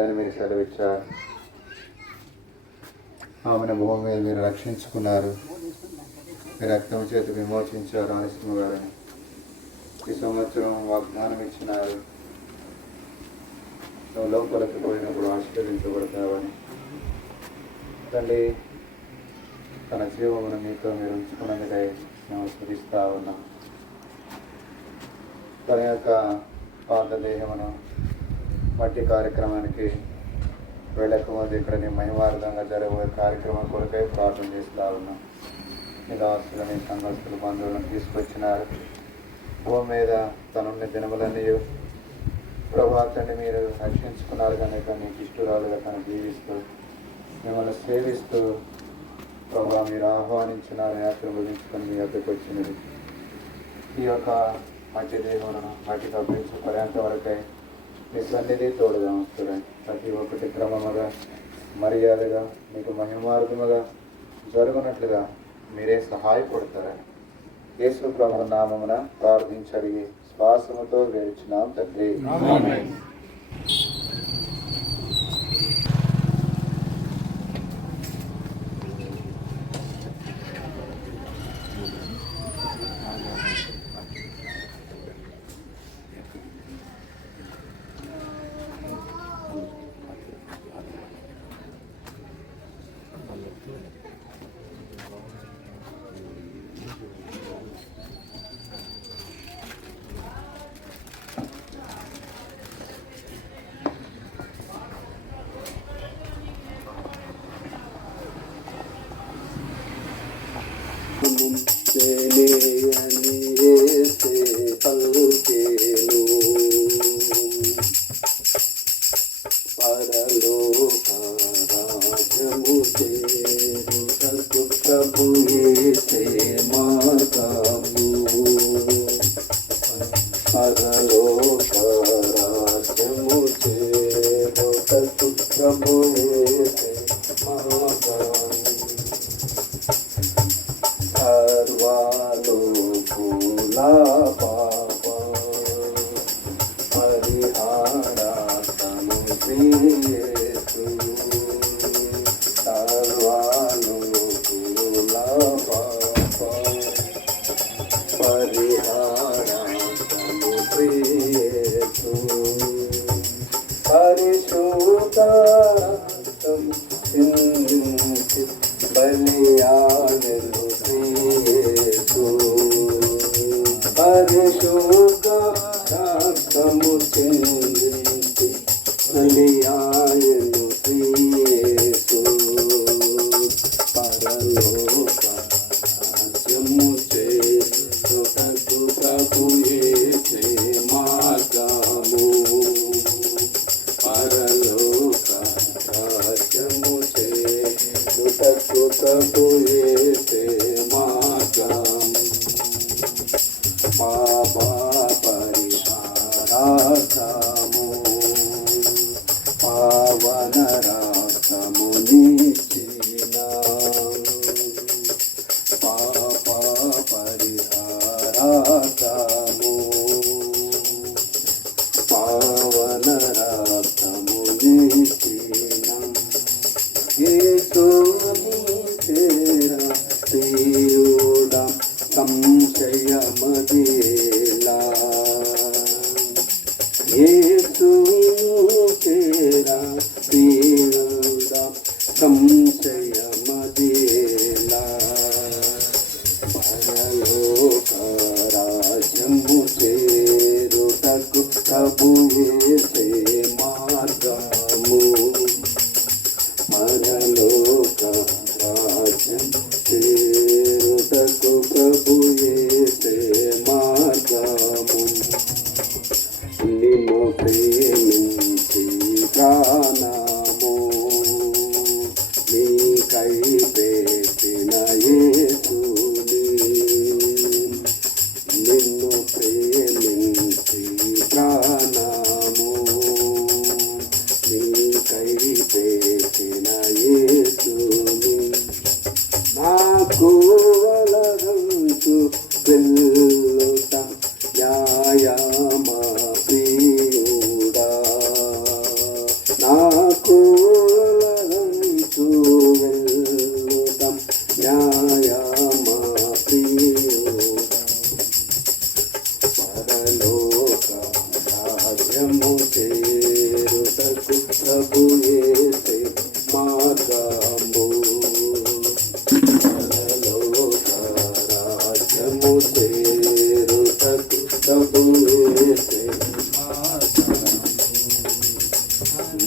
లేదని మీరు సెలవిచ్చారు. ఆమెను భూమి మీద మీరు రక్షించుకున్నారు, మీ రక్తం చేత విమోచించారు. అనసింహ గారిని ఈ సంవత్సరం వాగ్దానం ఇచ్చినారు, నువ్వు లోపలికి పోయినప్పుడు ఆశీర్వదించబడతావని. తండ్రి, తన జీవమును మీతో మీరు ఉంచుకున్నందుకై మేము స్మరిస్తా ఉన్నాం. తన యొక్క పాత దేహమును మట్టి కార్యక్రమానికి వెళ్ళకముందు ఇక్కడ నీ మహిమార్థంగా జరగబోయే కార్యక్రమం కొరకై ప్రార్థన చేస్తూ ఉన్నాం. నీ దాసులని సంఘస్థులు బంధువులను తీసుకొచ్చినారు. భూమి మీద తనున్న దినములన్నీ ప్రభాతాన్ని మీరు రక్షించుకున్నారు కనుక నీకు ఇష్టరాలుగా తను జీవిస్తూ మిమ్మల్ని సేవిస్తూ ప్రభావ మీరు ఆహ్వానించినారు. యాత్ర ముగించుకొని మీ వద్దకు వచ్చినది ఈ యొక్క మంచి దేవులను వాటికి అభివృద్ధి పర్యంత వరకై మీ సన్నిధి తోడుగా ఉంచుతాయి. ప్రతి ఒక్కటి క్రమముగా మర్యాదగా మీకు మహిమార్గముగా జరుగునట్లుగా మీరే సహాయపడతారని యేసు ప్రభు నామమున ప్రార్థించి అడిగి శ్వాసముతో వేడుచున్నాం తండ్రి.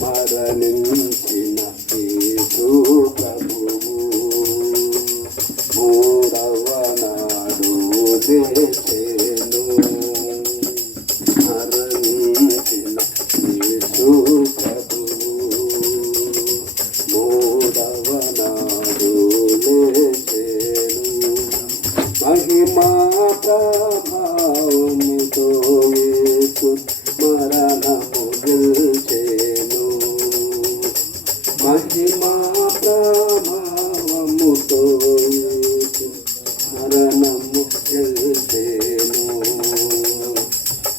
మరణించిన యేసు ప్రభువు మూడవ నాడు లేచెను. మరణించిన యేసు ప్రభువు మూడవ నాడు లేచెను. మహిమా ప్రభావముతో యేసు మరణము గెలిచెను. మహిమా ప్రభావముతో యేసు మరణము గెలిచెను.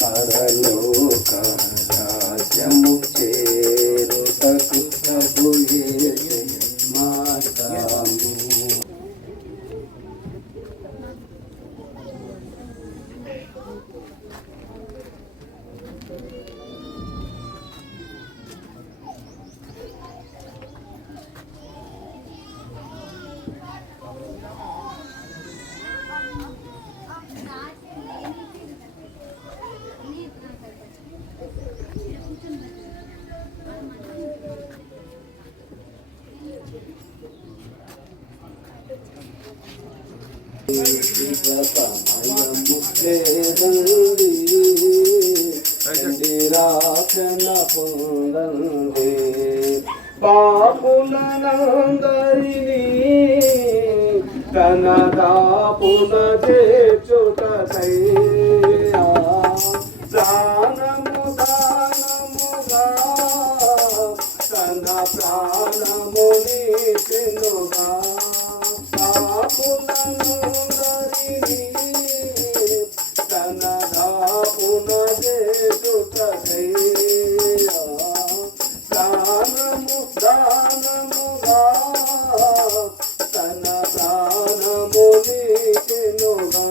పరలోక రాజ్యము చేరుటకు ప్రభు యేసు మార్గము. రాక్షణ పొందండి పాపులనందరినీ తన దాపున చేర్చుటకై ప్రాణము దానముగా తన ప్రాణముని తినుగా పాపులనందరినీ తన దాపున చేర్చుటకై ప్రాణము దానముగా తన ప్రాణముని తినుగా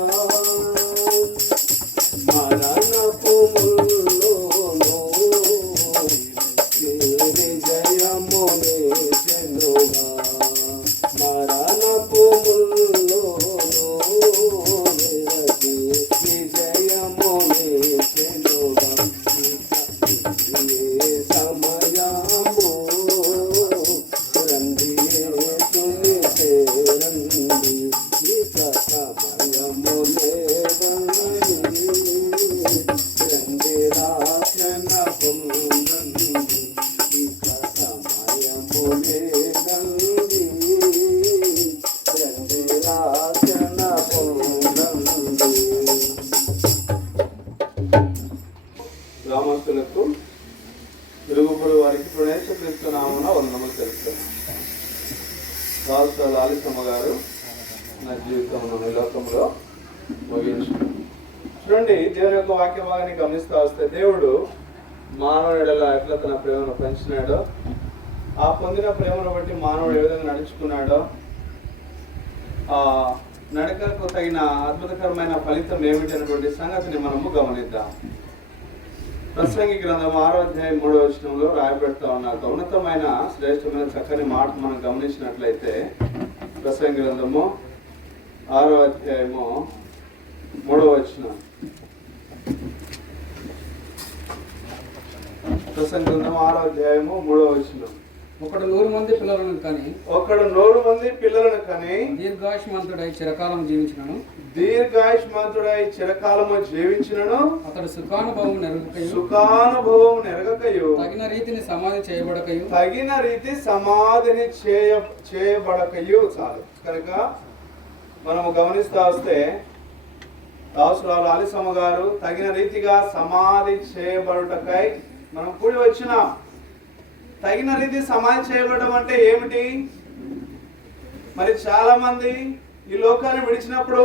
మరణపు ముల్లోను విజయముని తినుగా మరణపు ముల్లోను విజయముని తినుగా సమయము రండి యేసుని రండి ఇక సమయము లేదండి రండి రాక్షణ పొందండి ఇక సమయము లేదండి రండి రాక్షణ పొందండి. గ్రామస్తులకు తిరుగుబడి వారికి ప్రణేశక్రీస్తునామన వందనములు తెలుస్తున్నాను. రాష్ట్ర లాలిసమ్మ గారు నా జీవితంలో ఈ లోకంలో ముగించు. చూడండి, దేవుని యొక్క వాక్య భాగాన్ని గమనిస్తూ వస్తే దేవుడు మానవుడిలా ఎట్లా తన ప్రేమను పెంచినాడో, ఆ పొందిన ప్రేమను బట్టి మానవుడు ఏ విధంగా నడుచుకున్నాడో, ఆ నడకకు తగిన అద్భుతకరమైన ఫలితం ఏమిటి అనేటువంటి సంగతిని మనము గమనిద్దాం. ప్రసంగి గ్రంథం 6వ అధ్యాయం 3వ వచనంలో రాయబెడతా ఉన్నారు. ఉన్నతమైన శ్రేష్టమైన చక్కని మాట మనం గమనించినట్లయితే ప్రసంగి గ్రంథము 6వ అధ్యాయము 3వ వచనం. ప్రసంగి గ్రంథం 6వ అధ్యాయము 3వ వచనం. ఒకడు 100 మంది పిల్లలను కని దీర్ఘాయుష్మంతుడై చిరకాలము జీవించినను అతడు సుఖానుభవం నెరగకయు తగిన రీతిని సమాధిని చేయబడకయు. చాలు. కనుక మనము గమనిస్తా వస్తే దాసురాలు అలిసమ్మ గారు తగిన రీతిగా సమాధి చేయబడుటకై మనం కూడి వచ్చినాం. తగిన రీతి సమాధి చేయబడడం అంటే ఏమిటి? మరి చాలా మంది ఈ లోకాన్ని విడిచినప్పుడు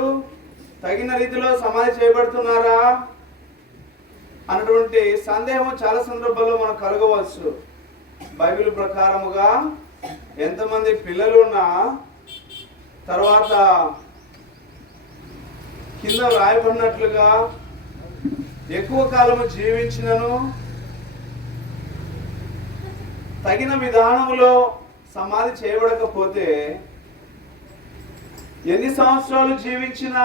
తగిన రీతిలో సమాధి చేయబడుతున్నారా అన్నటువంటి సందేహం చాలా సందర్భాల్లో మనకు కలగవచ్చు. బైబిల్ ప్రకారముగా ఎంతమంది పిల్లలున్నా తర్వాత కింద రాయబడినట్లుగా ఎక్కువ కాలము జీవించినను తగిన విధానములో సమాధి చేయబడకపోతే ఎన్ని సంవత్సరాలు జీవించినా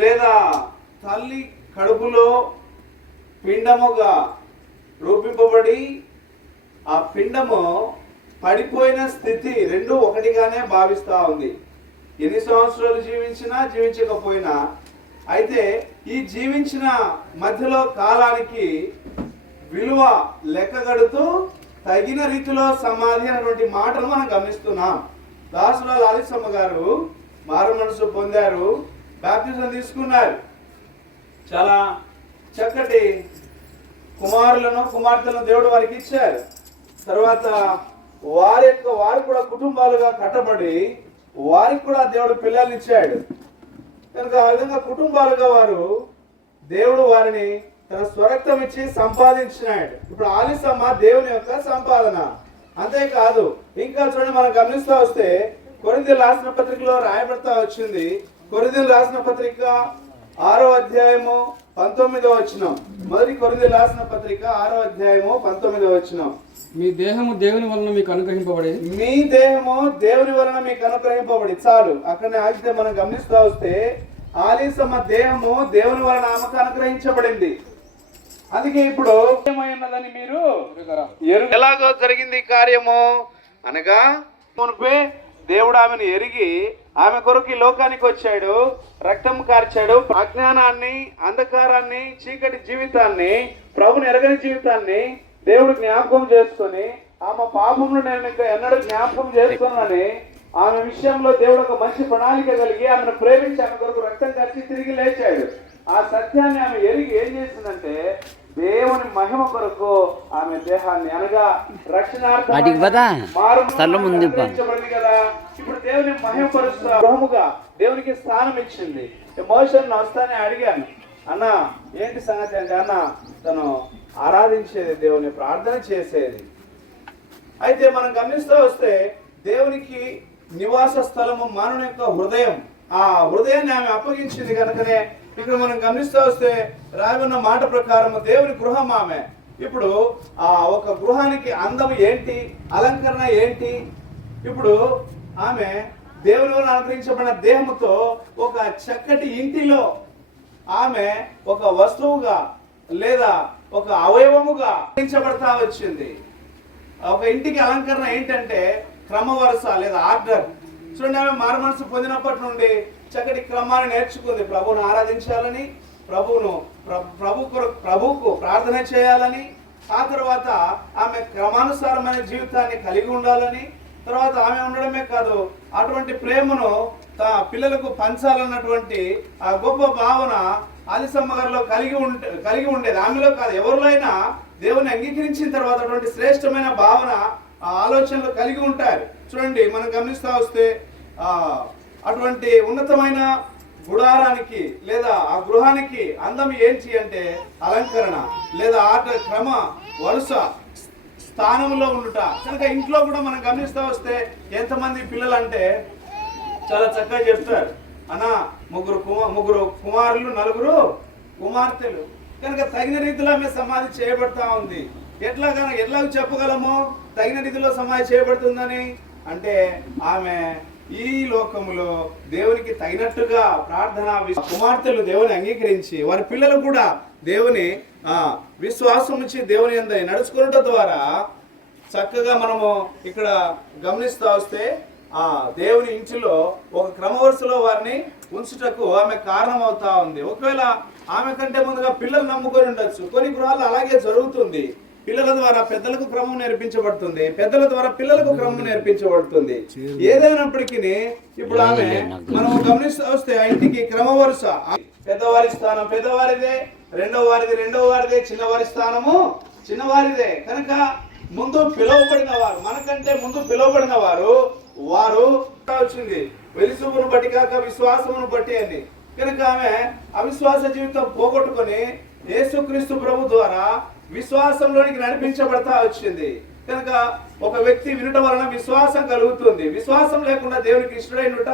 లేదా తల్లి కడుపులో పిండముగా రూపింపబడి ఆ పిండము పడిపోయిన స్థితి రెండు ఒకటిగానే భావిస్తా ఉంది. ఎన్ని సంవత్సరాలు జీవించినా జీవించకపోయినా, అయితే ఈ జీవించిన మధ్యలో కాలానికి విలువ లెక్కగడుతూ తగిన రీతిలో సమాధి అనేటువంటి మాటను మనం గమనిస్తున్నాం. దాసురాలు ఆలిసమ్మ గారు మారు మనసు పొందారు, బాప్తిజం తీసుకున్నారు. చాలా చక్కటి కుమారులను కుమార్తెలను దేవుడు వారికి ఇచ్చారు. తర్వాత వారు కూడా కుటుంబాలుగా కట్టబడి వారికి కూడా దేవుడు పిల్లల్ని ఇచ్చాడు. కనుక ఆ విధంగా కుటుంబాలుగా వారు దేవుడు వారిని తన స్వరక్తం ఇచ్చి సంపాదించినాడు. ఇప్పుడు ఆలిసమ్మ దేవుని యొక్క సంపాదన. అంతేకాదు, ఇంకా చూడండి, మనం గమనిస్తూ వస్తే కొరింథీయులకు రాసిన పత్రికలో రాయబడతా వచ్చింది. కొరింథీయులకు రాసిన పత్రిక 6వ అధ్యాయము 19వ వచనం. మొదటి కొరింథీయులకు రాసిన పత్రిక 6వ అధ్యాయము 19వ వచనం. మీ దేహము దేవుని వలన మీకు అనుగ్రహింపబడి. మీ దేహము దేవుని వలన మీకు అనుగ్రహింపబడి. చాలు, అక్కడనే ఆగితే మనం గమనిస్తూ వస్తే ఆలిసమ్మ దేహము దేవుని వలన ఆమెకు అనుగ్రహించబడింది. అందుకే ఇప్పుడు ఏమైనదని మీరు ఎలాగో జరిగింది కార్యము అనగా, మునుపే దేవుడు ఆమెను ఎరిగి ఆమె కొరకు ఈ లోకానికి వచ్చాడు, రక్తం కార్చాడు, అజ్ఞానాన్ని, అంధకారాన్ని, చీకటి జీవితాన్ని, ప్రభుని ఎరగని జీవితాన్ని దేవుడు జ్ఞాపకం చేసుకొని ఆమె పాపమును నేను ఇంకా ఎన్నడూ జ్ఞాపకం చేసుకున్నానని ఆమె విషయంలో దేవుడు ఒక మంచి ప్రణాళిక కలిగి ఆమెను ప్రేమించి ఆమె కొరకు రక్తం కార్చి తిరిగి లేచాడు. ఆ సత్యాన్ని ఆమె ఎరిగి ఏం చేసిందంటే దేవుని మహిమ కొరకు ఆమె దేహాన్ని అనగా రక్షణార్థం కదా. ఇప్పుడు దేవుని మహిమపరుస్తూ గృహముగా దేవునికి స్థానం ఇచ్చింది. మోషేను వస్తానే అడిగాను, అన్న ఏంటి సంగతి అంటే, అన్న తను ఆరాధించేది, దేవుని ప్రార్థన చేసేది. అయితే మనం గమనిస్తూ వస్తే దేవునికి నివాస స్థలము మానవుని యొక్క హృదయం. ఆ హృదయాన్ని ఆమె అప్పగించింది కనుకనే ఇక్కడ మనం గమనిస్తూ వస్తే రాయబడిన మాట ప్రకారం దేవుని గృహం ఆమె. ఇప్పుడు ఆ ఒక గృహానికి అందం ఏంటి, అలంకరణ ఏంటి? ఇప్పుడు ఆమె దేవుని వలన అనుగ్రహించబడిన దేహముతో ఒక చక్కటి ఇంటిలో ఆమె ఒక వస్తువుగా లేదా ఒక అవయవముగా అనుగ్రహించబడతా వచ్చింది. ఒక ఇంటికి అలంకరణ ఏంటంటే క్రమవరుస లేదా ఆర్డర్. చూడండి, ఆమె మారు మనసు పొందినప్పటి నుండి చక్కటి క్రమాన్ని నేర్చుకుంది. ప్రభువును ఆరాధించాలని, ప్రభువుకు ప్రార్థన చేయాలని, ఆ తర్వాత ఆమె క్రమానుసారమైన జీవితాన్ని కలిగి ఉండాలని, తర్వాత ఆమె ఉండడమే కాదు అటువంటి ప్రేమను పిల్లలకు పంచాలన్నటువంటి ఆ గొప్ప భావన ఆలిసమ్మ గారిలో కలిగి ఉండేది. ఆమెలో కాదు, ఎవరిలో అయినా దేవుని అంగీకరించిన తర్వాత అటువంటి శ్రేష్టమైన భావన, ఆలోచనలు కలిగి ఉంటారు. చూడండి, మనం గమనిస్తూ వస్తే అటువంటి ఉన్నతమైన గుడారానికి లేదా ఆ గృహానికి అందం ఏంటి అంటే అలంకరణ లేదా ఆర్డర్, క్రమ వరుస స్థానంలో ఉండుట. కనుక ఇంట్లో కూడా మనం గమనిస్తూ వస్తే ఎంతమంది పిల్లలు అంటే చాలా చక్కగా చెప్తారు, అన్న ముగ్గురు కుమారులు, 4 కుమార్తెలు. కనుక తగిన రీతిలో ఆమె సమాధి చేయబడతా ఉంది. ఎట్లా చెప్పగలము తగిన రీతిలో సమాధి చేయబడుతుందని అంటే, ఆమె ఈ లోకములో దేవునికి తగినట్టుగా ప్రార్థన కుమార్తెలు దేవుని అంగీకరించి వారి పిల్లలు కూడా దేవుని విశ్వాసం నుంచి దేవుని యందు నడుచుకోవడం ద్వారా చక్కగా మనము ఇక్కడ గమనిస్తూ వస్తే ఆ దేవుని ఇంటిలో ఒక క్రమవరుసలో వారిని ఉంచుటకు ఆమె కారణం అవుతా ఉంది. ఒకవేళ ఆమె కంటే ముందుగా పిల్లలు నమ్ముకొని ఉండొచ్చు. కొన్ని గృహాలు అలాగే జరుగుతుంది. పిల్లల ద్వారా పెద్దలకు క్రమం నేర్పించబడుతుంది, పెద్దల ద్వారా పిల్లలకు క్రమం నేర్పించబడుతుంది. ఏదైనప్పటికీ ఇప్పుడు ఆమె మనం గమనిస్తూ వస్తే ఆ ఇంటికి క్రమవరుస, పెద్దవారి స్థానం పెద్దవారిదే, రెండవ వారిదే, చిన్నవారి స్థానము చిన్నవారిదే. కనుక ముందు పిలువబడిన వారు, మనకంటే ముందు పిలువబడిన వారు వచ్చింది వెలుసుమును బట్టి కాక విశ్వాసమును బట్టి అని. కనుక ఆమె అవిశ్వాస జీవితం పోగొట్టుకొని యేసుక్రీస్తు ప్రభు ద్వారా విశ్వాసంలోనికి నడిపించబడతా వచ్చింది. కనుక ఒక వ్యక్తి వినుట వలన విశ్వాసం కలుగుతుంది. విశ్వాసం లేకుండా దేవునికి ఇష్టడైనట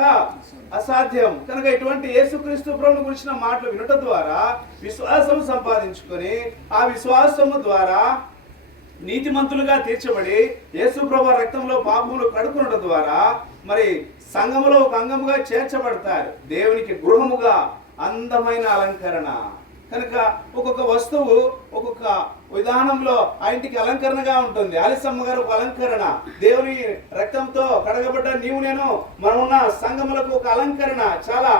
అసాధ్యం. కనుక ఇటువంటి యేసుక్రీస్తు ప్రభువుని గురించిన మాటలు వినుట ద్వారా విశ్వాసం సంపాదించుకొని ఆ విశ్వాసము ద్వారా నీతిమంతులుగా తీర్చబడి యేసు ప్రభు రక్తంలో పాపములు కడుక్కునడం ద్వారా మరి సంఘములో ఒక అంగముగా చేర్చబడతారు. దేవునికి గృహముగా అందమైన అలంకరణ. కనుక ఒక్కొక్క వస్తువు ఒక్కొక్క విధానంలో ఆ ఇంటికి అలంకరణగా ఉంటుంది. ఆలిసమ్మ గారు ఒక అలంకరణ, దేవుని రక్తంతో కడగబడ్డ నీవు నేను మనమున్న సంఘములకు ఒక అలంకరణ, చాలా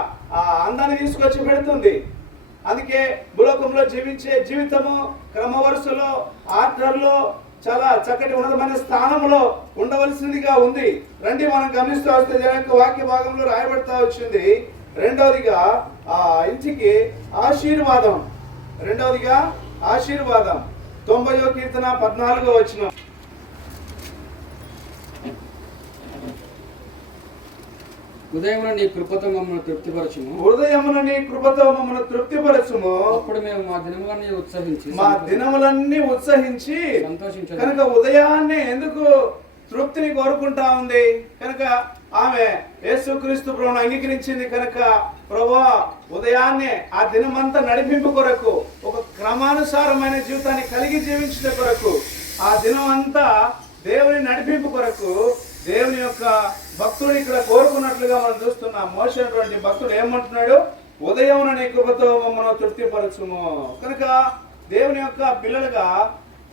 అందాన్ని తీసుకొచ్చి పెడుతుంది. అందుకే భూలోకంలో జీవించే జీవితము క్రమవరుసలో, ఆర్డర్లో, చాలా చక్కటి ఉన్నతమైన స్థానంలో ఉండవలసిందిగా ఉంది. రండి, మనం గమనిస్తూ వస్తే వాక్య భాగంలో రాయబడతా వచ్చింది. రెండవదిగా ఆ ఇంటికి ఆశీర్వాదం. రెండవదిగా ఆశీర్వాదం. 90వ కీర్తన 14వ వచనం. ఉదయమున నీ కృపతో మమ్మల్ని తృప్తిపరచుము. హృదయమున నీ కృపతో మమ్మల్ని తృప్తిపరచుము. అప్పుడు మేము మా దినములన్నీ ఉత్సహించి సంతోషించు. కనుక ఉదయాన్నే ఎందుకు తృప్తిని కోరుకుంటా ఉంది? కనుక ఆమె యేసుక్రీస్తు ప్రభువును అంగీకరించింది కనుక, ప్రభువా ఉదయాన్నే ఆ దినమంతా నడిపింపు కొరకు, ఒక క్రమానుసారమైన జీవితాన్ని కలిగి జీవించే కొరకు, ఆ దినం అంతా దేవుని నడిపింపు కొరకు దేవుని యొక్క భక్తుడు ఇక్కడ కోరుకున్నట్లుగా మనం చూస్తున్నాం. మోషే అటువంటి భక్తుడు ఏమంటున్నాడు? ఉదయమున నీ కృపతో మమ్మల్ని తృప్తిపరచుము. కనుక దేవుని యొక్క పిల్లలుగా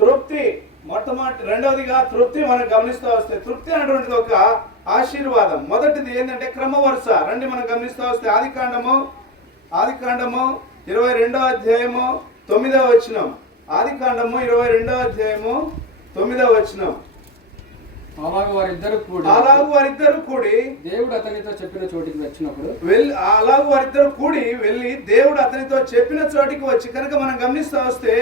తృప్తి మొట్టమొదటి. రెండవదిగా తృప్తి మనం గమనిస్తూ వస్తే, తృప్తి అనేటువంటిది ఒక ఆశీర్వాదం. మొదటిది ఏంటంటే క్రమవరుస. రండి, మనం గమనిస్తూ వస్తే ఆదికాండము 22వ అధ్యాయము 9వ వచనం. ఆదికాండము 22వ అధ్యాయము 9వ వచనం. అలాగు వారిద్దరు కూడి దేవుడు అతనితో చెప్పిన చోటికి వచ్చినప్పుడు వెళ్ళి దేవుడు అతనితో చెప్పిన చోటికి వచ్చి. కనుక మనం గమనిస్తూ వస్తే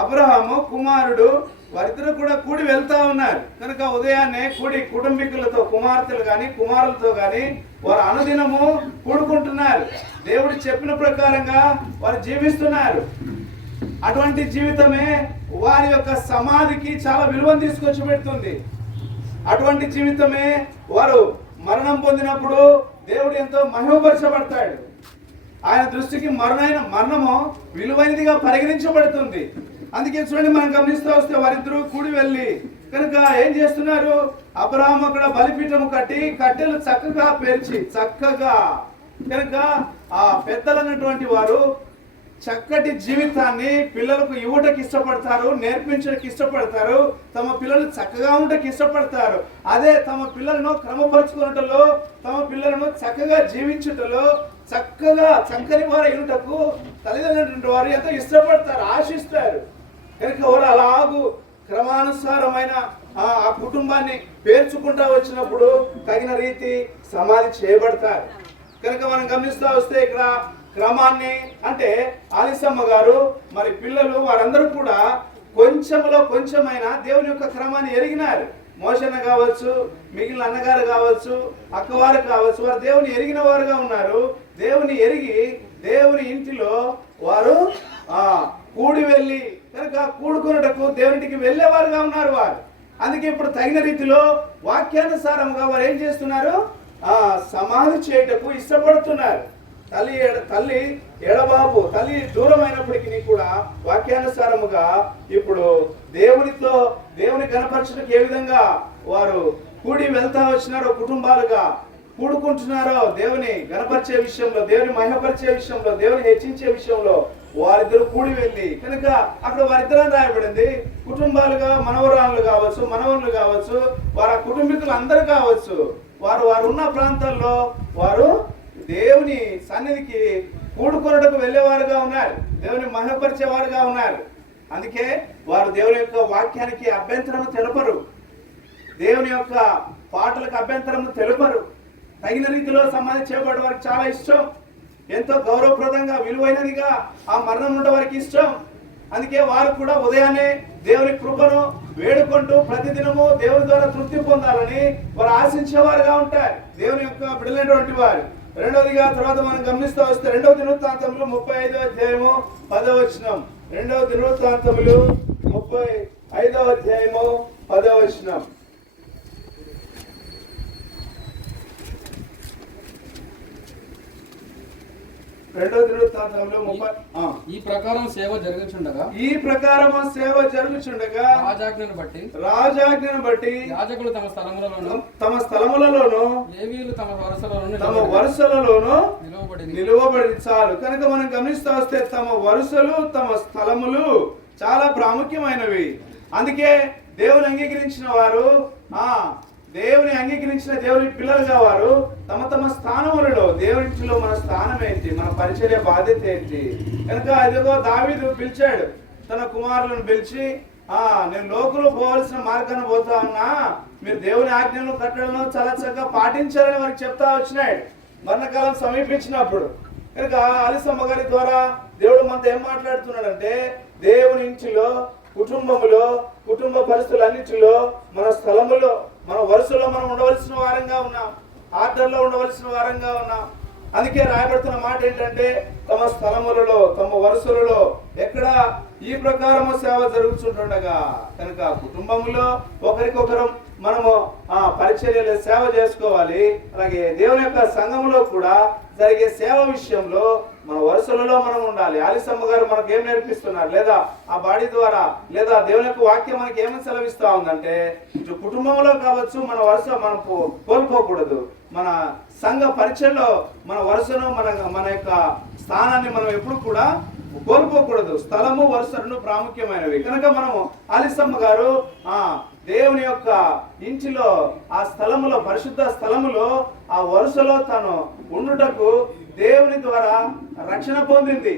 అబ్రహాము కుమారుడు వారిద్దరు కూడా కూడి వెళ్తా ఉన్నారు. కనుక ఉదయాన్నే కూడి కుటుంబీకులతో, కుమార్తెలు గాని కుమారులతో గాని వారు అనుదినము కూడుకుంటున్నారు. దేవుడు చెప్పిన ప్రకారంగా వారు జీవిస్తున్నారు. అటువంటి జీవితమే వారి యొక్క సమాధికి చాలా విలువను తీసుకొచ్చి పెడుతుంది. అటువంటి జీవితమే వారు మరణం పొందినప్పుడు దేవుడు ఎంతో మహిమపరచబడతాడు. ఆయన దృష్టికి మరణము విలువైనదిగా పరిగణించబడుతుంది. అందుకే చూడండి, మనం గమనిస్తూ వస్తే వారిద్దరూ కూడి వెళ్ళి కనుక ఏం చేస్తున్నారు? అబ్రహాము అక్కడ బలిపీఠము కట్టి కట్టెలు చక్కగా పేర్చి కనుక ఆ పెద్దలు అన్నటువంటి వారు చక్కటి జీవితాన్ని పిల్లలకు ఇవ్వటకి ఇష్టపడతారు, నేర్పించడానికి ఇష్టపడతారు, తమ పిల్లలు చక్కగా ఉండటకి ఇష్టపడతారు. అదే తమ పిల్లలను క్రమపరుచుకున్నటలో, తమ పిల్లలను చక్కగా జీవించుటలో, చక్కగా చక్కని వారు అయినటకు తల్లిదండ్రులు వారు ఎంతో ఇష్టపడతారు, ఆశిస్తారు. కనుక వారు అలాగూ క్రమానుసారమైన ఆ కుటుంబాన్ని పేర్చుకుంటా వచ్చినప్పుడు తగిన రీతి సమాధి చేయబడతారు. కనుక మనం గమనిస్తూ వస్తే ఇక్కడ క్రమాన్ని అంటే ఆలిసమ్మ గారు మరి పిల్లలు వారందరూ కూడా కొంచెంలో కొంచెమైనా దేవుని యొక్క క్రమాన్ని ఎరిగినారు. మోషన్న కావచ్చు, మిగిలిన అన్నగారు కావచ్చు, అక్కవారు కావచ్చు, వారు దేవుని ఎరిగిన వారుగా ఉన్నారు. దేవుని ఎరిగి దేవుని ఇంటిలో వారు కూడి వెళ్ళి కనుక కూడుకున్నటకు దేవునికి వెళ్ళేవారుగా ఉన్నారు వారు. అందుకే ఇప్పుడు తగిన రీతిలో వాక్యానుసారంగా వారు ఏం చేస్తున్నారు? సమాధి చేయటకు ఇష్టపడుతున్నారు. తల్లి ఎడబాబు, తల్లి దూరం అయినప్పటికీ కూడా వాక్యానుసారముగా ఇప్పుడు దేవుని గణపరచడానికి ఏ విధంగా వారు కూడి వెళ్తా వచ్చినారో, కుటుంబాలుగా కూడుకుంటున్నారో దేవుని గణపరిచే విషయంలో, దేవుని మహిమపరిచే విషయంలో, దేవుని హెచ్చించే విషయంలో వారిద్దరు కూడి వెళ్ళి కనుక అక్కడ వారిద్దరని రాయబడింది. కుటుంబాలుగా మనవరాళ్ళు కావచ్చు, మనవరులు కావచ్చు, వారి కుటుంబీకులు అందరూ కావచ్చు, వారు ఉన్న ప్రాంతాల్లో వారు దేవుని సన్నిధికి కూడుకొనుటకు వెళ్ళేవారుగా ఉన్నారు, దేవుని మహిమపరిచేవారుగా ఉన్నారు. అందుకే వారు దేవుని యొక్క వాక్యానికి అభ్యంతరము తెలపరు, దేవుని యొక్క పాటలకు అభ్యంతరము తెలుపరు. తగిన రీతిలో సమాధి చేయబడే వారికి చాలా ఇష్టం, ఎంతో గౌరవప్రదంగా విలువైనదిగా ఆ మరణం ఉండే వారికి ఇష్టం. అందుకే వారు కూడా ఉదయాన్నే దేవుని కృపను వేడుకుంటూ ప్రతిదినము దేవుని ద్వారా తృప్తి పొందాలని వారు ఆశించేవారుగా ఉంటారు, దేవుని యొక్క బిడ్డలైనటువంటి వారు. రెండవదిగా తర్వాత మనం గమనిస్తూ వస్తే 2వ దినవృత్తాంతములు 35వ అధ్యాయము 10వ వచనం. 2వ దినవృత్తాంతములు 35వ అధ్యాయము 10వ వచనం. ఈ ప్రకారం సేవ జరుగుచుండగా రాజాజ్ఞను బట్టి యాజకులు తమ స్థలములలోను లేవీయులు తమ వరుసలలోను నిలువబడి. చాలు. కనుక మనం గమనిస్తూ వస్తే తమ వరుసలు, తమ స్థలములు, చాలా ప్రాముఖ్యమైనవి. అందుకే దేవుని అంగీకరించిన వారు దేవుని అంగీకరించిన దేవుని పిల్లలుగా వారు తమ తమ స్థానములలో దేవునిలో మన స్థానం ఏంటి, మన పరిచర్య బాధ్యత ఏంటి కనుక ఇదిగో దావీదు పిలిచాడు తన కుమారులను పిలిచి నేను లోకులు పోవాల్సిన మార్గాన్ని పోతా ఉన్నా, మీరు దేవుని ఆజ్ఞలను కట్టడలను చాలా చక్కగా పాటించాలని వారికి చెప్తా వచ్చినాడు. మరణకాలం సమీపించినప్పుడు కనుక అలిసమ్మ గారి ద్వారా దేవుడు మనతో ఏం మాట్లాడుతున్నాడంటే దేవుని ఇంటిలో కుటుంబములో కుటుంబ పరిస్థితులన్నింటిలో మన స్థలములో మన వరుసలో మనం ఉండవలసిన వారంగా ఉన్నాం, ఆర్డర్లో ఉండవలసిన వారంగా ఉన్నాం. అందుకే రాయబడుతున్న మాట ఏంటంటే తమ స్థలములలో తమ వరుసలలో ఎక్కడ ఈ ప్రకారము సేవ జరుగుతుండగా కనుక కుటుంబంలో ఒకరికొకరు మనము పరిచర్యలు సేవ చేసుకోవాలి. అలాగే దేవుని యొక్క సంఘంలో కూడా జరిగే సేవ విషయంలో మన వరుసలలో మనం ఉండాలి. ఆలిసమ్మ గారు మనకు ఏం నేర్పిస్తున్నారు, లేదా ఆ బాడీ ద్వారా లేదా దేవుని యొక్క వాక్యం మనకి ఏమని సెలవిస్తా ఉందంటే ఇటు కుటుంబంలో కావచ్చు మన వరుస మనం కోల్పోకూడదు. మన సంఘ పరిచయలో మన వరుసను మన యొక్క స్థానాన్ని మనం ఎప్పుడు కూడా కోల్పోకూడదు. స్థలము వరుస రెండు ప్రాముఖ్యమైనవి. కనుక మనము ఆలిసమ్మ గారు దేవుని యొక్క ఇంటిలో ఆ స్థలములో పరిశుద్ధ స్థలములో ఆ వరుసలో తను ఉండుటకు దేవుని ద్వారా రక్షణ పొందింది.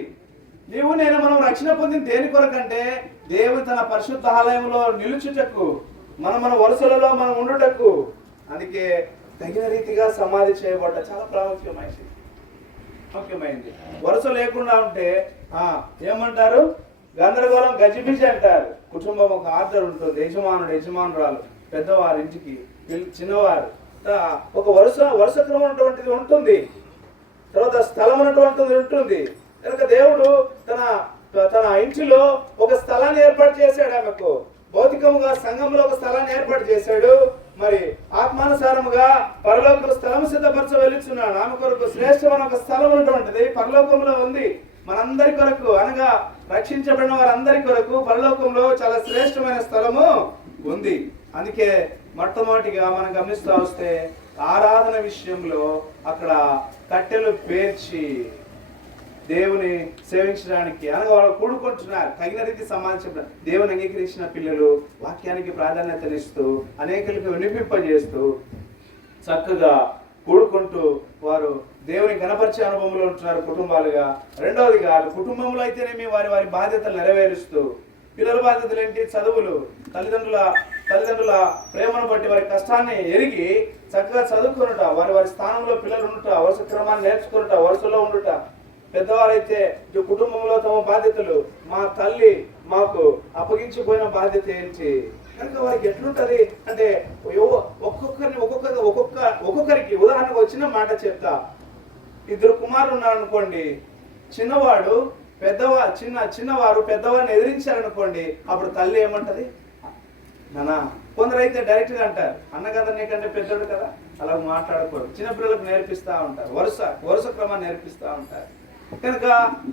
నీవు నేను మనం రక్షణ పొందింది దేని కొరకంటే దేవుని తన పరిశుద్ధ ఆలయంలో నిలుచుటకు మన వరుసలలో మనం ఉండుటకు. అందుకే తగిన రీతిగా సమాధి చేయబడ్డ చాలా ప్రాముఖ్యమైనది. వరుస లేకుండా ఉంటే ఏమంటారు, గందరగోళం గజిబిజి అంటారు. కుటుంబం ఒక ఆర్డర్ ఉంటుంది, యజమానుడు యజమానురాలు పెద్దవారి ఇంటికి చిన్నవారు ఒక వరుస క్రమం అటువంటిది ఉంటుంది, తర్వాత స్థలం అటువంటిది ఉంటుంది. కనుక దేవుడు తన ఇంటిలో ఒక స్థలాన్ని ఏర్పాటు చేశాడు. ఆమెకు భౌతికముగా సంఘంలో ఒక స్థలాన్ని ఏర్పాటు చేశాడు. మరి ఆత్మానుసారముగా పరలోకంలో స్థలం సిద్ధపరచ వెళ్ళుచున్నాడు. ఆమె కొరకు శ్రేష్టమైన ఒక స్థలం ఉన్నటువంటిది పరలోకంలో ఉంది. మనందరి కొరకు అనగా రక్షించబడిన వారందరి కొరకు పరలోకంలో చాలా శ్రేష్టమైన స్థలము ఉంది. అందుకే మొట్టమొదటిగా మనం గమనిస్తూ వస్తే ఆరాధన విషయంలో అక్కడ కట్టెలు పేర్చి దేవుని సేవించడానికి అనగా వాళ్ళు కూడుకుంటున్నారు. తగిన రీతి సమాధించబడ దేవుని అంగీకరించిన పిల్లలు వాక్యానికి ప్రాధాన్యతనిస్తూ అనేకులకు వినిపింపజేస్తూ చక్కగా కూడుకుంటూ వారు దేవుని గణపరిచే అనుభవంలో ఉంటున్నారు కుటుంబాలుగా. రెండవదిగా కుటుంబంలో అయితేనేమి వారి బాధ్యతలు నెరవేరుస్తూ పిల్లల బాధ్యతలు ఏంటి, చదువులు, తల్లిదండ్రుల ప్రేమను బట్టి వారి కష్టాన్ని ఎరిగి చక్కగా చదువుకునుట, వారి స్థానంలో పిల్లలు ఉండుట, వరుస క్రమాన్ని నేర్చుకునుట, వరుసలో ఉండుట. పెద్దవారైతే కుటుంబంలో తమ బాధ్యతలు, మా తల్లి మాకు అప్పగించిపోయిన బాధ్యత ఏంటి కనుక వారికి ఎట్లుంటది అంటే ఒక్కొక్కరికి ఉదాహరణకు వచ్చిన మాట చెప్తా. ఇద్దరు కుమారులు ఉన్నారనుకోండి, చిన్నవారు పెద్దవారిని ఎదిరించారనుకోండి, అప్పుడు తల్లి ఏమంటది, నానా కొందరైతే డైరెక్ట్ గా అంటారు, అన్న కదా నీకంటే పెద్దోడు కదా, అలా మాట్లాడకూడదు. చిన్నపిల్లలకు నేర్పిస్తా ఉంటారు, వరుస క్రమాన్ని నేర్పిస్తా ఉంటారు. కనుక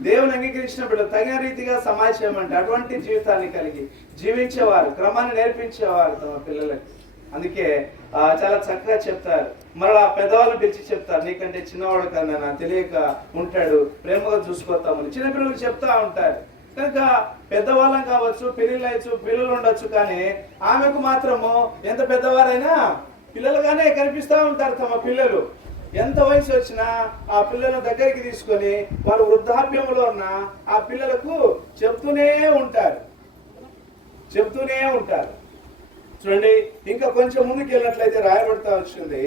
దేవుని అంగీకరించిన బిడ్డలు తగిన రీతిగా సమాజం అంటే అటువంటి జీవితాన్ని కలిగి జీవించేవారు, క్రమాన్ని నేర్పించేవారు తమ పిల్లలకి. అందుకే చాలా చక్కగా చెప్తారు. మరలా పెద్దవాళ్ళని పిలిచి చెప్తారు, నీకంటే చిన్నవాడు కన్నా తెలియక ఉంటాడు, ప్రేమగా చూసుకోతామని చిన్నపిల్లలకు చెప్తా ఉంటారు. కనుక పెద్దవాళ్ళం కావచ్చు, పిల్లలు ఉండొచ్చు, కానీ ఆమెకు మాత్రము ఎంత పెద్దవారైనా పిల్లలుగానే కనిపిస్తూ ఉంటారు. తమ పిల్లలు ఎంత వయసు వచ్చినా ఆ పిల్లలను దగ్గరికి తీసుకొని వారు వృద్ధాప్యంలో ఉన్న ఆ పిల్లలకు చెప్తూనే ఉంటారు. చూడండి, ఇంకా కొంచెం ముందుకు వెళ్ళినట్లయితే రాయబడతా వచ్చింది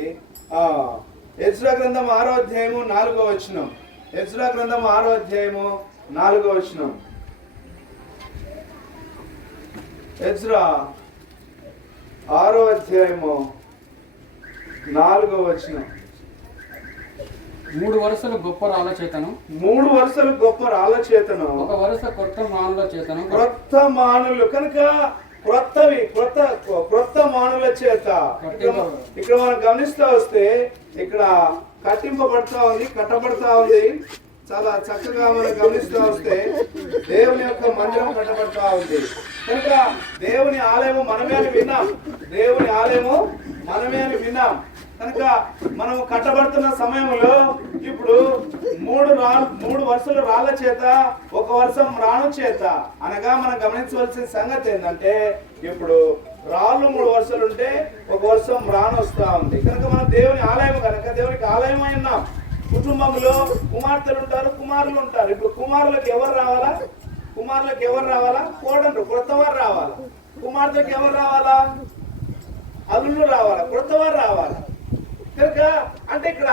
ఎజ్రా గ్రంథం 6వ అధ్యాయము 4వ వచనం. ఎజ్రా గ్రంథం 6వ అధ్యాయము 4వ వచనం. ఎజ్రా 6వ అధ్యాయము 4వ వచనం. 3 వరుసలు గొప్ప రాళ్ళ చేతను, ఒక వరుస కొత్త మానుల చేతను. క్రొత్త మానులు కనుక క్రొత్త మానుల చేత ఇక్కడ మనం గమనిస్తా వస్తే ఇక్కడ కట్టబడతా ఉంది. చాలా చక్కగా మనం గమనిస్తా వస్తే దేవుని యొక్క మందిరం కట్టబడతా ఉంది. కనుక దేవుని ఆలయము మనమే అని విన్నాం. కనుక మనం కట్టబడుతున్న సమయంలో ఇప్పుడు మూడు వరుసలు రాళ్ల చేత, ఒక వర్షం రాను చేత అనగా మనం గమనించవలసిన సంగతి ఏంటంటే, ఇప్పుడు రాళ్ళు 3 వరుసలు ఉంటే ఒక వర్షం రాను వస్తా ఉంది. కనుక మనం దేవుని ఆలయం కనుక దేవునికి ఆలయం అయినాం. కుటుంబంలో కుమార్తెలు ఉంటారు, కుమారులు ఉంటారు. ఇప్పుడు కుమారులకు ఎవరు రావాలా? కోడండ్రు క్రొత్తవారు రావాలా. కుమార్తెలకు ఎవరు రావాలా? అల్లుళ్ళు రావాలా, క్రొత్తవారు రావాలా. కనుక అంటే ఇక్కడ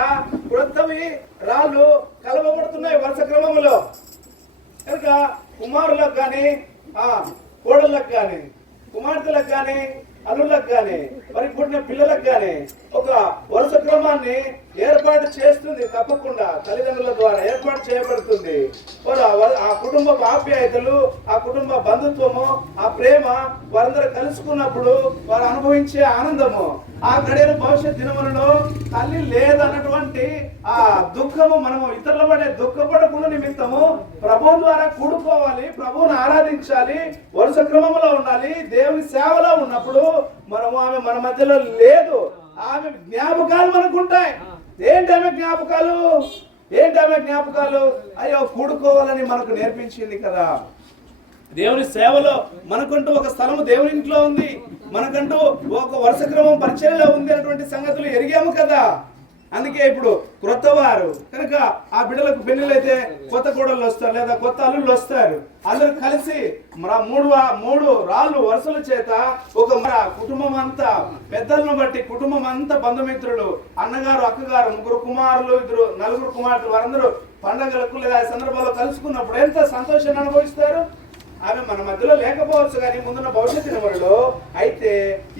క్రొత్తవి రాళ్ళు కలపబడుతున్నాయి వరుస క్రమంలో. కనుక కుమారులకు కానీ, కోడళ్ళకు కానీ, కుమార్తెలకు కానీ, అల్లుళ్ళకు కానీ, మరి పుట్టిన పిల్లలకు కానీ ఒక వరుస క్రమాన్ని ఏర్పాటు చేస్తుంది. తప్పకుండా తల్లిదండ్రుల ద్వారా ఏర్పాటు చేయబడుతుంది. ఆ కుటుంబ ఆప్యాయతలు, ఆ కుటుంబ బంధుత్వము, ఆ ప్రేమ వారందరూ కలుసుకున్నప్పుడు వారు అనుభవించే ఆనందము, ఆ గడియల భవిష్యత్ దినములలో తల్లి లేదన్నటువంటి ఆ దుఃఖము, మనము ఇతరుల పడే దుఃఖపడకుండా నిమిత్తము ప్రభు ద్వారా కూడుకోవాలి, ప్రభువును ఆరాధించాలి, వరుస క్రమంలో ఉండాలి. దేవుని సేవలో ఉన్నప్పుడు మనము ఆమె మన మధ్యలో లేదు, ఆమె జ్ఞాపకాలు మనకుంటాయి. ఏంటి ఆమె జ్ఞాపకాలు? అయ్యో, కూడుకోవాలని మనకు నేర్పించింది కదా. దేవుని సేవలో మనకంటూ ఒక స్థలము దేవుని ఇంట్లో ఉంది, మనకంటూ ఒక వరుస క్రమం పరిచర్యలో ఉంది అటువంటి సంగతులు ఎరిగాము కదా. అందుకే ఇప్పుడు క్రొత్తవారు కనుక ఆ బిడ్డలకు పెళ్లిళ్ళైతే కొత్త కోడళ్ళు వస్తారు, లేదా కొత్త అల్లుళ్ళు వస్తారు. అందరూ కలిసి మూడు రాళ్ళు వరుసల చేత ఒక కుటుంబం అంతా, పెద్దలను బట్టి కుటుంబం అంతా, బంధుమిత్రులు, అన్నగారు, అక్కగారు, 3 కుమారులు, 4 కుమార్తెలు, వారందరూ పండగలకు లేదా సందర్భాల్లో కలుసుకున్నప్పుడు ఎంత సంతోషాన్ని అనుభవిస్తారు. ఆమె మన మధ్యలో లేకపోవచ్చు కానీ ముందున్న భవిష్యత్తు దినములలో అయితే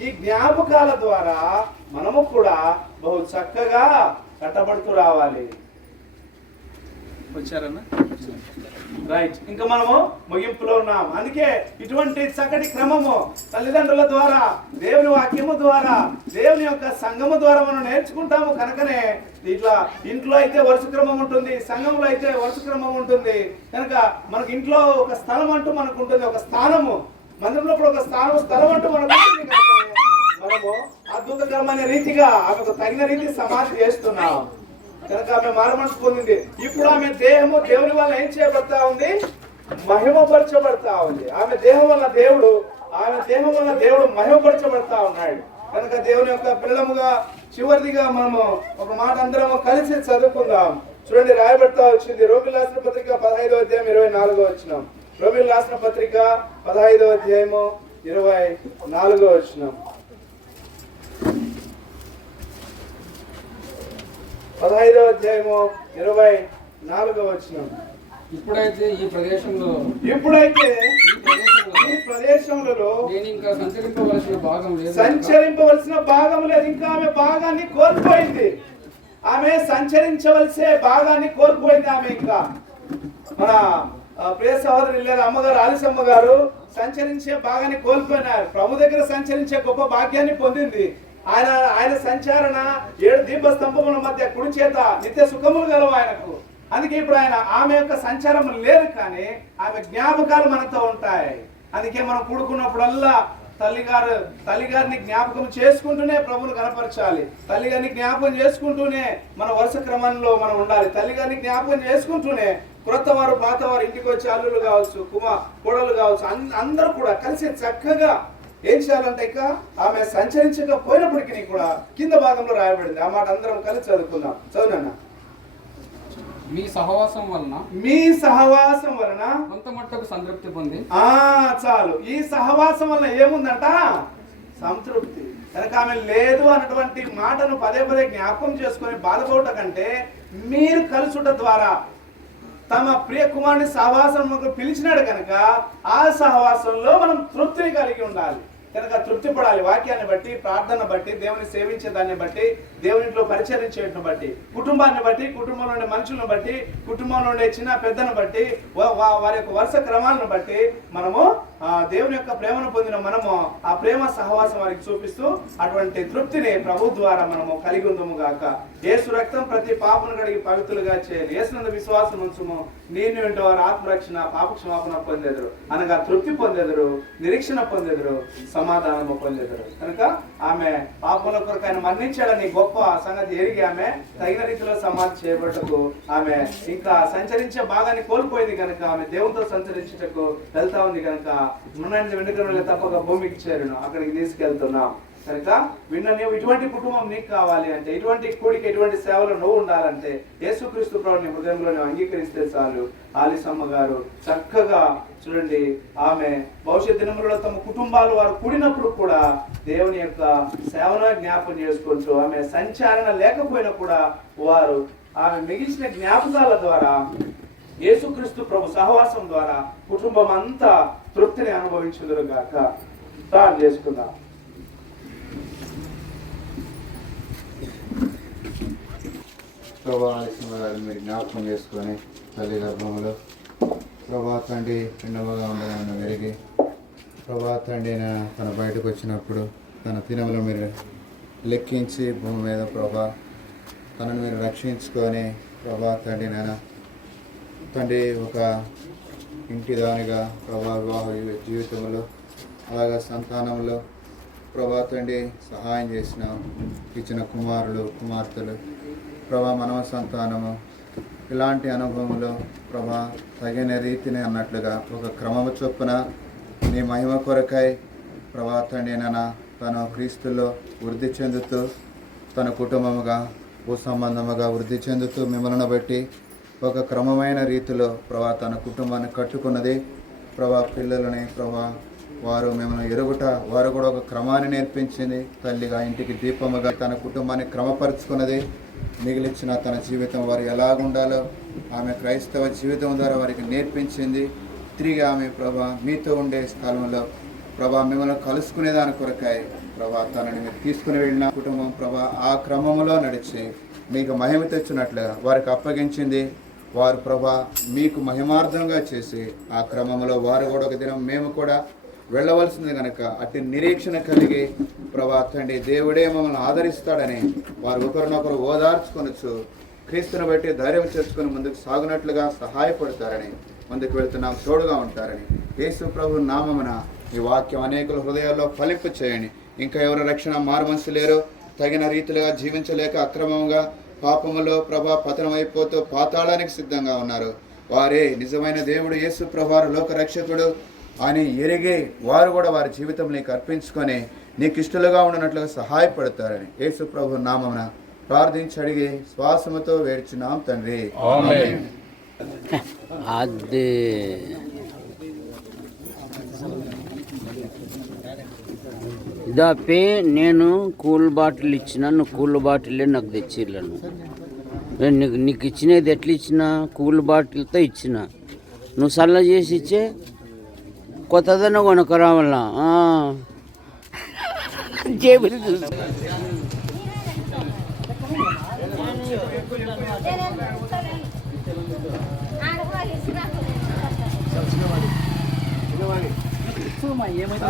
ఈ జ్ఞాపకాల ద్వారా మనము కూడా బహు చక్కగా కట్టబడుతూ రావాలి. వచ్చారన్నా? రైట్. ఇంకా మనము ముగింపులో ఉన్నాం. అందుకే ఇటువంటి చక్కటి క్రమము తల్లిదండ్రుల ద్వారా, దేవుని వాక్యము ద్వారా, దేవుని యొక్క సంఘము ద్వారా మనం నేర్చుకుంటాము. కనుకనే ఇట్లా ఇంట్లో అయితే వరుస క్రమం ఉంటుంది, సంఘంలో అయితే వరుస క్రమం ఉంటుంది. కనుక మనకి ఇంట్లో ఒక స్థలం అంటూ మనకు ఉంటుంది, ఒక స్థానము. మందిరంలో కూడా ఒక స్థలం అంటూ మనకు ఉంటుంది. మనము అద్భుతకరమైన రీతిగా ఆమెకు తగిన రీతి సమాధి చేస్తున్నాం. కనుక ఆమె మారమనసు పొందింది. ఇప్పుడు ఆమె దేహము దేవుని వల్ల ఏం చేయబడతా ఉంది? మహిమపరచబడతా ఉంది. ఆమె దేహం వల్ల దేవుడు మహిమపరచబడతా ఉన్నాడు. కనుక దేవుని యొక్క పిల్లముగా చివరిదిగా మనము ఒక మాట అందరం కలిసి చదువుకుందాం. చూడండి, రాయబడతా వచ్చింది రోమిలు రాసిన పత్రిక 15వ అధ్యాయం 24వ వచనం. రోమిలు రాసిన పత్రిక 15వ అధ్యాయము 24వ వచనం. 15వ అధ్యాయము 24వ వచనం. ఇప్పుడైతే ఈ ప్రదేశంలో ఈ ప్రదేశంలో నేను ఇంకా సంచరింపవలసిన భాగం లేదు. ఇంకా ఆమె భాగాన్ని కోల్పోయింది. ఆమె సంచరించవలసే భాగాన్ని కోల్పోయింది. ఆమె ఇంకా మన ప్రియ సహోదరి లేదా అమ్మగారు ఆలిసమ్మ గారు సంచరించే భాగాన్ని కోల్పోయినారు. ప్రభు దగ్గర సంచరించే గొప్ప భాగ్యాన్ని పొందింది. ఆయన సంచారణ 7 దీపస్తంభముల మధ్య కుడి చేత నిత్య సుఖములు గలవు ఆయనకు. అందుకే ఇప్పుడు ఆమె యొక్క సంచారం లేదు, కానీ ఆమె జ్ఞాపకాలు మనతో ఉంటాయి. అందుకే మనం కూడుకున్నప్పుడల్లా తల్లిగారిని జ్ఞాపకం చేసుకుంటూనే ప్రభువును కనపరచాలి. తల్లిగారిని జ్ఞాపకం చేసుకుంటూనే మన వరుస క్రమంలో మనం ఉండాలి. తల్లిగారిని జ్ఞాపకం చేసుకుంటూనే క్రొత్తవారు, పాతవారు, ఇంటికి వచ్చే అల్లులు కావచ్చు, కోడలు కావచ్చు, అందరూ కూడా కలిసి చక్కగా ఏం చేయాలంటే ఇక ఆమె సంచరించకపోయినప్పటికీ కూడా కింద భాగంలో రాయబడింది. ఆ మాట అందరం కలిసి చదువుకుందాం. చదువునన్నా. మీ సహవాసం వలన కొంత మట్టుకు సంతృప్తి పొంది. చాలు. ఈ సహవాసం వలన ఏముందంట? సంతృప్తి. కనుక ఆమె లేదు అన్నటువంటి మాటను పదే జ్ఞాపకం చేసుకొని బాధపడట కంటే మీరు కలుసుట ద్వారా తమ ప్రియ కుమారుని సహవాసం పిలిచినాడు కనుక ఆ సహవాసంలో మనం తృప్తిని కలిగి ఉండాలి. కనుక తృప్తి పడాలి. వాక్యాన్ని బట్టి, ప్రార్థన బట్టి, దేవుని సేవించే దాన్ని బట్టి, దేవునిలో పరిచయం చేయడం బట్టి, కుటుంబాన్ని బట్టి, కుటుంబంలో ఉండే మనుషులను బట్టి, కుటుంబంలో ఉండే చిన్న పెద్దను బట్టి, వారి యొక్క వరుస క్రమాలను బట్టి మనము దేవుని యొక్క ప్రేమను పొందిన మనము ఆ ప్రేమ సహవాసం వారికి చూపిస్తూ అటువంటి తృప్తిని ప్రభు ద్వారా మనము కలిగి ఉందము గాక. యేసు రక్తం ప్రతి పాపను కడిగి పవిత్రులుగా చేయాలి. యేసునందు విశ్వాసం ఉంచుము, నేను వెంట వారు ఆత్మరక్షణ, పాప క్షమాపణ పొందెదరు అనగా తృప్తి పొందెదరు, నిరీక్షణ పొందెదరు, సమాధానము పొందెదరు. కనుక ఆమె పాపముల కొరకు ఆయన మరణించాడని గొప్ప సంగతి ఎరిగి ఆమె తగిన రీతిలో సమాధి చేయబట్టకు ఆమె ఇంకా సంచరించే భాగాన్ని కోల్పోయింది కనుక ఆమె దేవునితో సంచరించుటకు వెళ్తా ఉంది కనుక మరణాన్ని వెనుక తప్పక భూమికి చేరును, అక్కడికి తీసుకెళ్తున్నాం కనుక విన్న నీవు ఇటువంటి కుటుంబం నీకు కావాలి అంటే, ఇటువంటి కూడికి ఎటువంటి సేవలు నువ్వు ఉండాలంటే యేసుక్రీస్తు ప్రభుని హృదయంలో నువ్వు అంగీకరిస్తే చాలు. ఆలిసమ్మ గారు చక్కగా చూడండి, ఆమె భవిష్యత్ దినములలో తమ కుటుంబాలు వారు కూడినప్పుడు కూడా దేవుని యొక్క సేవను జ్ఞాపకం చేసుకుంటూ, ఆమె సంచారణ లేకపోయినా కూడా వారు ఆమె మిగిల్చిన జ్ఞాపకాల ద్వారా యేసుక్రీస్తు ప్రభు సహవాసం ద్వారా కుటుంబం అంతా తృప్తిని అనుభవించుదురు గాక. ప్రార్థన చేసుకుందాం. ప్రభా ఆలస్యం గారు మీరు జ్ఞాపకం చేసుకొని తల్లి గర్భంలో ప్రభా తండ్రి పిండముగా ఉండదని వెరిగి ప్రభా తండ్రి తన బయటకు వచ్చినప్పుడు తన దినములు మీరు లెక్కించి భూమి మీద ప్రభా తనను మీరు రక్షించుకొని ప్రభా తండ్రి తండ్రి ఒక ఇంటి దానిగా ప్రభా వివాహ జీవితంలో అలాగే సంతానంలో ప్రభా తండ్రి సహాయం చేసిన ఇచ్చిన కుమారులు కుమార్తెలు ప్రభా మనవ సంతానము ఇలాంటి అనుభవంలో ప్రభా తగిన రీతిని అన్నట్లుగా ఒక క్రమము చొప్పున నీ మహిమ కొరకై ప్రభా తండ్రి తను క్రీస్తులో వృద్ధి చెందుతూ తన కుటుంబముగా భూ సంబంధముగా వృద్ధి చెందుతూ మిమ్మల్ని బట్టి ఒక క్రమమైన రీతిలో ప్రభా తన కుటుంబాన్ని కట్టుకున్నది. ప్రభా పిల్లలని ప్రభా వారు మిమ్మల్ని ఎరుగుట వారు కూడా ఒక క్రమాన్ని నేర్పించింది. తల్లిగా ఇంటికి దీపముగా తన కుటుంబాన్ని క్రమపరుచుకున్నది. మిగిలిచ్చిన తన జీవితం వారు ఎలాగుండాలో ఆమె క్రైస్తవ జీవితం ద్వారా వారికి నేర్పించింది. తిరిగి ఆమె ప్రభా మీతో ఉండే స్థలంలో ప్రభా మిమ్మల్ని కలుసుకునే దాని కొరకాయ ప్రభా తనని మీరు తీసుకుని వెళ్ళిన కుటుంబం ప్రభా ఆ క్రమంలో నడిచి మీకు మహిమ తెచ్చినట్లుగా వారికి అప్పగించింది. వారు ప్రభా మీకు మహిమార్థంగా చేసి ఆ క్రమంలో వారు కూడా ఒక దినం మేము కూడా వెళ్ళవలసింది కనుక అట్టి నిరీక్షణ కలిగి ప్రభా తండ్రి దేవుడే మమ్మల్ని ఆదరిస్తాడని వారు ఒకరినొకరు ఓదార్చుకొనొచ్చు క్రీస్తుని బట్టి ధైర్యం చేసుకుని ముందుకు సాగునట్లుగా సహాయపడతారని ముందుకు వెళుతున్నాం తోడుగా ఉంటారని యేసు ప్రభు నామమున ఈ వాక్యం అనేకుల హృదయాల్లో ఫలింపు చేయండి. ఇంకా ఎవరు రక్షణ మారుమనసు లేరో తగిన రీతిలుగా జీవించలేక అక్రమంగా పాపములో ప్రభా పతనమైపోతూ పాతాళానికి సిద్ధంగా ఉన్నారు. వారే నిజమైన దేవుడు యేసు ప్రభువారు లోక రక్షకుడు అని ఎరిగి వారు కూడా వారి జీవితం నీకు అర్పించుకొని నీకు ఇష్టలుగా ఉండనట్లుగా సహాయపడతారని యేసు ప్రభు నామమున ప్రార్థించి అడిగి శ్వాసముతో వేడుచున్నాం తండ్రి. అదే ఇదాపే నేను కూల్ బాటిల్ ఇచ్చిన, నువ్వు కూల్ బాటిల్ నాకు తెచ్చిళ్ళను. నేను నీకు ఇచ్చినది ఎట్లా ఇచ్చిన? కూల్ బాటిల్తో ఇచ్చిన. నువ్వు సల్ల చేసి ఇచ్చే కొత్తదన్న కొనుక్కరావాలా జేబులు ఏమైతే